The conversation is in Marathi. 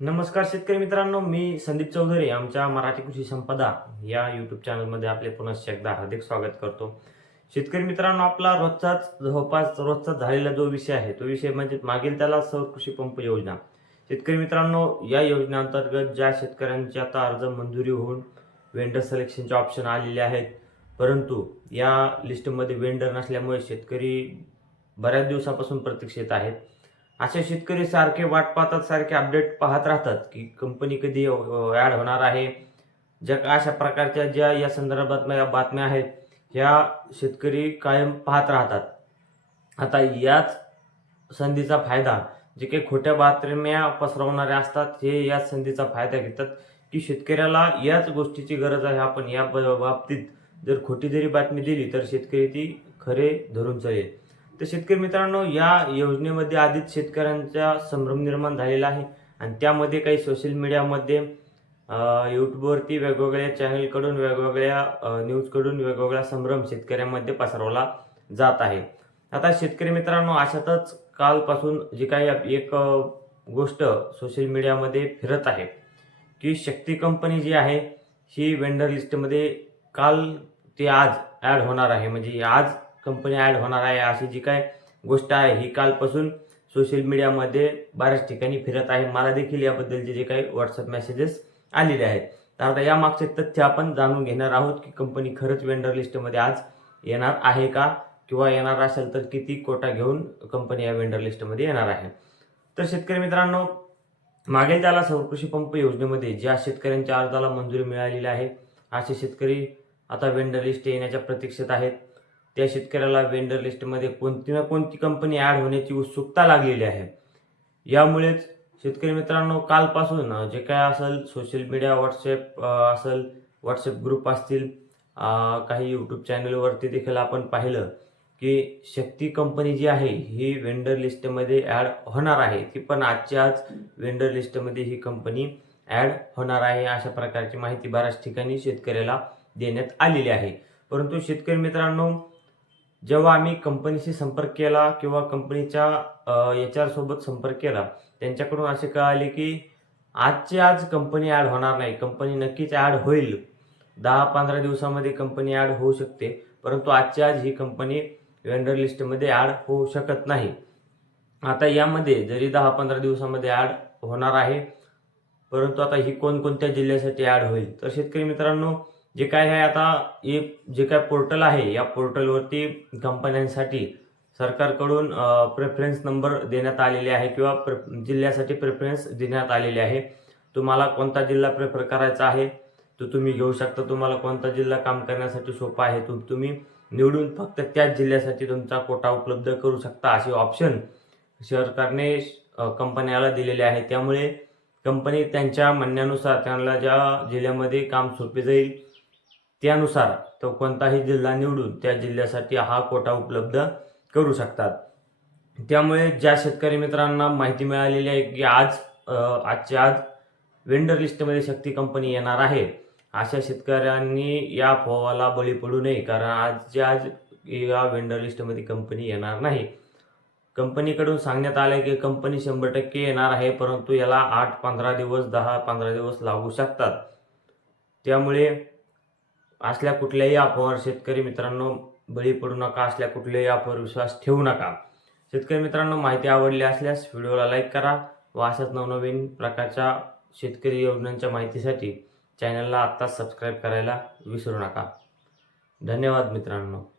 नमस्कार शेतकरी मित्रांनो मी संदीप चौधरी आमच्या मराठी कृषी संपदा या यूट्यूब चॅनलमध्ये आपले पुनश्च एकदा हार्दिक स्वागत करतो. शेतकरी मित्रांनो आपला रोजचाच जवळपास रोजचाच झालेला जो विषय आहे तो विषय म्हणजे मागील त्याला सौर कृषी पंप योजना. शेतकरी मित्रांनो या योजनेअंतर्गत ज्या शेतकऱ्यांची आता अर्ज मंजुरी होऊन वेंडर सिलेक्शनचे ऑप्शन आलेले आहेत परंतु या लिस्टमध्ये वेंडर नसल्यामुळे शेतकरी बऱ्याच दिवसापासून प्रतीक्षेत आहेत. अशा शेतकरी सारखे वाट पाहतात सारखे अपडेट पाहत राहतात की कंपनी कधी ॲड होणार आहे. ज्या अशा प्रकारच्या ज्या या संदर्भात या बातम्या आहेत ह्या शेतकरी कायम पाहत राहतात. आता याच संधीचा फायदा जे काही खोट्या बातम्या पसरवणारे असतात हे याच संधीचा फायदा घेतात की शेतकऱ्याला याच गोष्टीची गरज आहे. आपण या ब- बाबतीत जर खोटी जरी बातमी दिली तर शेतकरी ती खरे धरून चालेल. तर शेतकरी मित्रांनो या योजनेमध्ये आधीच शेतकऱ्यांचा संभ्रम निर्माण झालेला आहे. आणि त्यामध्ये काही सोशल मीडियामध्ये यूट्यूबवरती वेगवेगळ्या चॅनलकडून वेगवेगळ्या न्यूजकडून वेगवेगळा संभ्रम शेतकऱ्यांमध्ये पसरवला जात आहे. आता शेतकरी मित्रांनो अशातच कालपासून जी काही आप- एक गोष्ट सोशल मीडियामध्ये फिरत आहे की शक्ती कंपनी जी आहे ही वेंडर लिस्टमध्ये काल ते आज ॲड होणार आहे. म्हणजे आज कंपनी ॲड होणार आहे अशी जी काय गोष्ट आहे ही कालपासून सोशल मीडियामध्ये बऱ्याच ठिकाणी फिरत आहे. मला देखील याबद्दलचे जे काही व्हॉट्सअप मेसेजेस आलेले आहेत. तर आता या मागचे तथ्य आपण जाणून घेणार आहोत की कंपनी खरंच वेंडर लिस्टमध्ये आज येणार आहे का? किंवा येणार असेल तर किती कोटा घेऊन कंपनी या वेंडर लिस्टमध्ये येणार आहे? तर शेतकरी मित्रांनो मागील त्याला सौरकृषी पंप योजनेमध्ये ज्या शेतकऱ्यांच्या अर्जाला मंजुरी मिळालेली आहे असे शेतकरी आता वेंडर लिस्ट येण्याच्या प्रतीक्षेत आहेत. त्या शेतकऱ्याला वेंडर लिस्टमध्ये कोणती ना कोणती कंपनी ॲड होण्याची उत्सुकता लागलेली आहे. यामुळेच शेतकरी मित्रांनो कालपासून जे काय असेल सोशल मीडिया व्हॉट्सअप असेल व्हॉट्सअप ग्रुप असतील काही यूट्यूब चॅनलवरती देखील आपण पाहिलं की शक्ती कंपनी जी आहे ही वेंडर लिस्टमध्ये ॲड होणार आहे. ती पण आजच्या आज वेंडर लिस्टमध्ये ही कंपनी ॲड होणार आहे अशा प्रकारची माहिती बऱ्याच ठिकाणी शेतकऱ्याला देण्यात आलेली आहे. परंतु शेतकरी मित्रांनो जेव्हा आम्ही कंपनीशी संपर्क केला किंवा कंपनीच्या एच आरसोबत संपर्क केला त्यांच्याकडून असे कळाले की आजची आज कंपनी ॲड होणार नाही. कंपनी नक्कीच ॲड होईल. दहा पंधरा दिवसामध्ये कंपनी ॲड होऊ शकते परंतु आजची आज ही कंपनी वेंडर लिस्टमध्ये ॲड होऊ शकत नाही. आता यामध्ये जरी दहा पंधरा दिवसामध्ये ॲड होणार आहे परंतु आता ही कोणकोणत्या जिल्ह्यासाठी ॲड होईल? तर शेतकरी मित्रांनो जे काय आहे आता हे जे काय पोर्टल आहे या पोर्टलवरती कंपन्यांसाठी सरकारकडून प्रेफरन्स नंबर देण्यात आलेले आहे किंवा प्रे जिल्ह्यासाठी प्रेफरन्स देण्यात आलेले आहे. तुम्हाला कोणता जिल्हा प्रेफर करायचा आहे तो तुम्ही घेऊ शकता. तुम्हाला कोणता जिल्हा काम करण्यासाठी सोपा आहे तो तुम्ही निवडून फक्त त्याच जिल्ह्यासाठी तुमचा कोटा उपलब्ध करू शकता असे ऑप्शन सरकारने कंपन्याला दिलेले आहे. त्यामुळे कंपनी त्यांच्या म्हणण्यानुसार त्यांना ज्या जिल्ह्यामध्ये काम सोपे जाईल त्यानुसार तो कोणताही जिल्हा निवडून त्या जिल्ह्यासाठी हा कोटा उपलब्ध करू शकतात. त्यामुळे ज्या शेतकरी मित्रांना माहिती मिळालेली आहे की आज आजच्या आज वेंडर लिस्टमध्ये शक्ती कंपनी येणार आहे अशा शेतकऱ्यांनी या फोवाला बळी पडू नये. कारण आजच्या आज या वेंडर लिस्टमध्ये कंपनी येणार नाही. कंपनीकडून सांगण्यात आलं की कंपनी शंभर टक्के येणार आहे परंतु याला आठ पंधरा दिवस दहा पंधरा दिवस लागू शकतात. त्यामुळे असल्या कुठल्याही अफवावर शेतकरी मित्रांनो बळी पडू नका असल्या कुठल्याही अफवावर विश्वास ठेवू नका. शेतकरी मित्रांनो माहिती आवडली असल्यास व्हिडिओला लाईक करा व अशाच नवनवीन प्रकारच्या शेतकरी योजनांच्या माहितीसाठी चॅनलला आत्ताच सबस्क्राईब करायला विसरू नका. धन्यवाद मित्रांनो.